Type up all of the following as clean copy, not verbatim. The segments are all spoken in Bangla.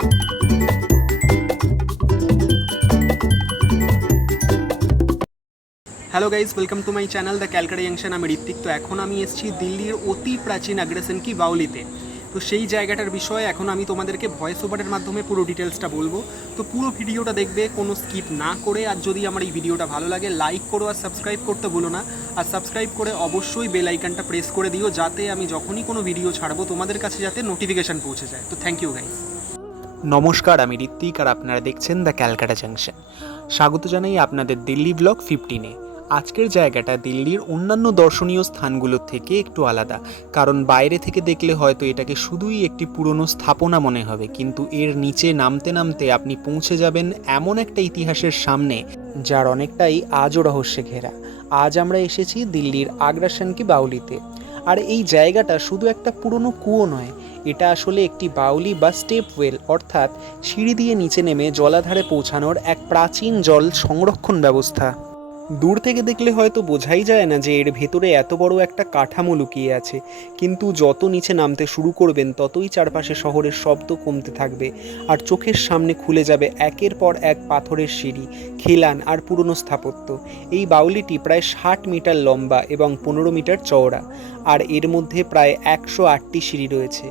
Hello guys, welcome to my channel the Calcutta junction. আমি ঋত্বিক। তো এখন আমি এসেছি দিল্লির অতি প্রাচীন আগ্রাসন কি বাউলিতে। তো সেই জায়গাটার বিষয়ে এখন আমি তোমাদেরকে ভয়েস ওভারের মাধ্যমে পুরো ডিটেলসটা বলবো। তো পুরো ভিডিওটা দেখবে, কোনো স্কিপ না করে। আর যদি আমার এই ভিডিওটা ভালো লাগে লাইক করো আর সাবস্ক্রাইব করতে ভুলো না। আর সাবস্ক্রাইব করে অবশ্যই বেল আইকনটা প্রেস করে দিও, যাতে আমি যখনই কোনো ভিডিও ছাড়বো তোমাদের কাছে যাতে নোটিফিকেশান পৌঁছে যায়। তো থ্যাংক ইউ গাইজ। নমস্কার, আমি ঋত্বিক আর আপনারা দেখছেন দ্য ক্যালকাটা জাংশন। স্বাগত জানাই আপনাদের দিল্লি ব্লগ 15-এ। আজকের জায়গাটা দিল্লির অন্যান্য দর্শনীয় স্থানগুলোর থেকে একটু আলাদা, কারণ বাইরে থেকে দেখলে হয়তো এটাকে শুধুই একটি পুরনো স্থাপনা মনে হবে, কিন্তু এর নিচে নামতে নামতে আপনি পৌঁছে যাবেন এমন একটা ইতিহাসের সামনে যার অনেকটাই আজও রহস্যে ঘেরা। আজ আমরা এসেছি দিল্লির আগ্রাসন কি বাউলিতে। আর এই জায়গাটা শুধু একটা পুরনো কুয়ো নয়, এটা আসলে একটি বাউলি বা স্টেপ ওয়েল, অর্থাৎ সিঁড়ি দিয়ে নিচে নেমে জলাধারে পৌঁছানোর এক প্রাচীন জল সংরক্ষণ ব্যবস্থা। দূর থেকে দেখলে হয়তো বোঝাই যায় না যে এর ভেতরে এত বড় একটা কাঠামো লুকিয়ে আছে, কিন্তু যত নিচে নামতে শুরু করবেন ততই চারপাশে শহরের শব্দ কমতে থাকবে, আর চোখের সামনে খুলে যাবে একের পর এক পাথরের সিঁড়ি, খিলান আর পুরনো স্থাপত্য। এই বাউলিটি প্রায় 60 মিটার লম্বা এবং 15 মিটার চওড়া, আর এর মধ্যে প্রায় 108টি সিঁড়ি রয়েছে।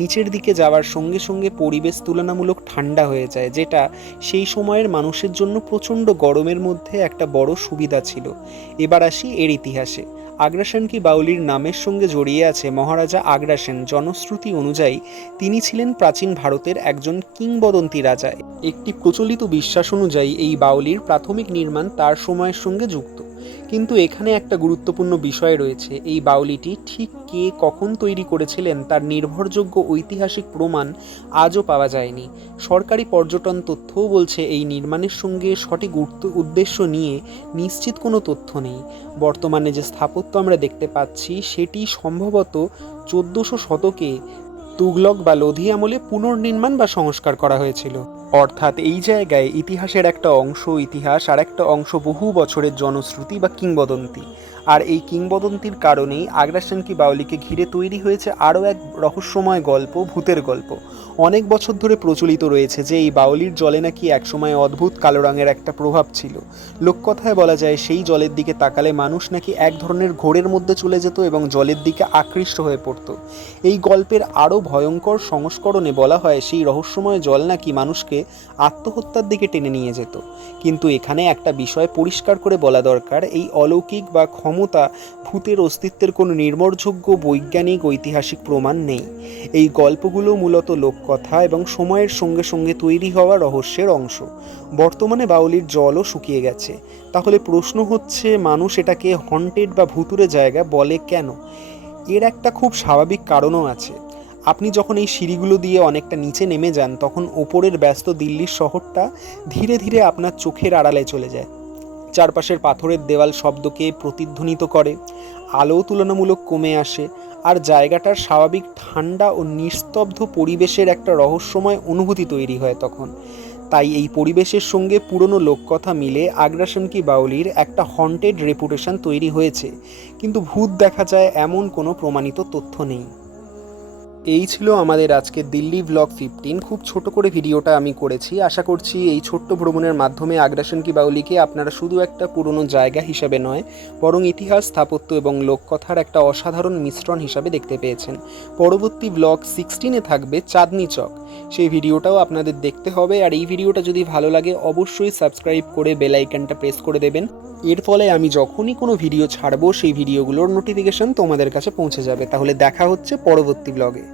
নিচের দিকে যাওয়ার সঙ্গে সঙ্গে পরিবেশ তুলনামূলক ঠান্ডা হয়ে যায়, যেটা সেই সময়ের মানুষের জন্য প্রচণ্ড গরমের মধ্যে একটা বড় সুবিধা ছিল। এবার আসি এর ইতিহাসে। আগ্রাসন কি বাউলির নামের সঙ্গে জড়িয়ে আছে মহারাজা আগ্রাসন। জনশ্রুতি অনুযায়ী তিনি ছিলেন প্রাচীন ভারতের একজন কিংবদন্তি রাজা। একটি প্রচলিত বিশ্বাস অনুযায়ী এই বাউলির প্রাথমিক নির্মাণ তার সময়ের সঙ্গে যুক্ত। কিন্তু এখানে একটা গুরুত্বপূর্ণ বিষয় রয়েছে, এই বাউলিটি ঠিক কে কখন তৈরি করেছিলেন তার নির্ভরযোগ্য ঐতিহাসিক প্রমাণ আজও পাওয়া যায়নি। সরকারি পর্যটন তথ্যও বলছে এই নির্মাণের সঙ্গে সঠিক উদ্দেশ্য নিয়ে নিশ্চিত কোনো তথ্য নেই। বর্তমানে যে স্থাপত্য আমরা দেখতে পাচ্ছি সেটি সম্ভবত 1400 শতকে তুগলক বা লোধি আমলে পুনর্নির্মাণ বা সংস্কার করা হয়েছিল। অর্থাৎ এই জায়গায় ইতিহাসের একটা অংশ ইতিহাস আর একটা অংশ বহু বছরের জনশ্রুতি বা কিংবদন্তি। আর এই কিংবদন্তির কারণেই আগ্রাসন কি বাউলিকে ঘিরে তৈরি হয়েছে আরও এক রহস্যময় গল্প, ভূতের গল্প। অনেক বছর ধরে প্রচলিত রয়েছে যে এই বাউলির জলে নাকি একসময় অদ্ভুত কালো রঙের একটা প্রভাব ছিল। লোককথায় বলা যায় সেই জলের দিকে তাকালে মানুষ নাকি এক ধরনের ঘোরের মধ্যে চলে যেত এবং জলের দিকে আকৃষ্ট হয়ে পড়ত। এই গল্পের আরও ভয়ঙ্কর সংস্করণে বলা হয় সেই রহস্যময় জল নাকি মানুষকে আত্মহত্যার দিকে টেনে নিয়ে যেত। কিন্তু এখানে একটা বিষয় পরিষ্কার করে বলা দরকার, এই অলৌকিক বা ক্ষমতা ভূতের অস্তিত্বের কোনো নির্ভরযোগ্য বৈজ্ঞানিক ঐতিহাসিক প্রমাণ নেই। এই গল্পগুলো মূলত লোককথা এবং সময়ের সঙ্গে সঙ্গে তৈরি হওয়া রহস্যের অংশ। বর্তমানে বাউলির জলও শুকিয়ে গেছে। তাহলে প্রশ্ন হচ্ছে, মানুষ এটাকে হন্টেড বা ভুতুড়ে জায়গা বলে কেন? এর একটা খুব স্বাভাবিক কারণও আছে। আপনি যখন এই সিঁড়িগুলো দিয়ে অনেকটা নিচে নেমে যান, তখন ওপরের ব্যস্ত দিল্লির শহরটা ধীরে ধীরে আপনার চোখের আড়ালে চলে যায়। চারপাশের পাথরের দেওয়াল শব্দকে প্রতিধ্বনিত করে, আলো তুলনামূলক কমে আসে, আর জায়গাটার স্বাভাবিক ঠান্ডা ও নিস্তব্ধ পরিবেশের একটা রহস্যময় অনুভূতি তৈরি হয় তখন। তাই এই পরিবেশের সঙ্গে পুরনো লোককথা মিলে আগ্রাসন কি বাউলির একটা হন্টেড রেপুটেশন তৈরি হয়েছে, কিন্তু ভূত দেখা যায় এমন কোনো প্রমাণিত তথ্য নেই। এই ছিল আমাদের আজকে দিল্লি ব্লগ 15। খুব ছোট করে ভিডিওটা আমি করেছি। আশা করছি এই ছোট্ট ভ্রমণের মাধ্যমে আগ্রাসন কি বাউলিকে আপনারা শুধু একটা পুরনো জায়গা হিসাবে নয়, বরং ইতিহাস, স্থাপত্য এবং লোককথার একটা অসাধারণ মিশ্রণ হিসাবে দেখতে পেয়েছেন। পরবর্তী ব্লগ 16-এ থাকবে চাঁদনি চক। সেই ভিডিওটাও আপনাদের দেখতে হবে। আর এই ভিডিওটা যদি ভালো লাগে অবশ্যই সাবস্ক্রাইব করে বেল আইকনটা প্রেস করে দেবেন। এর ফলে আমি যখনই কোনো ভিডিও ছাড়বো সেই ভিডিওগুলোর নোটিফিকেশন তোমাদের কাছে পৌঁছে যাবে। তাহলে দেখা হচ্ছে পরবর্তী ব্লগে।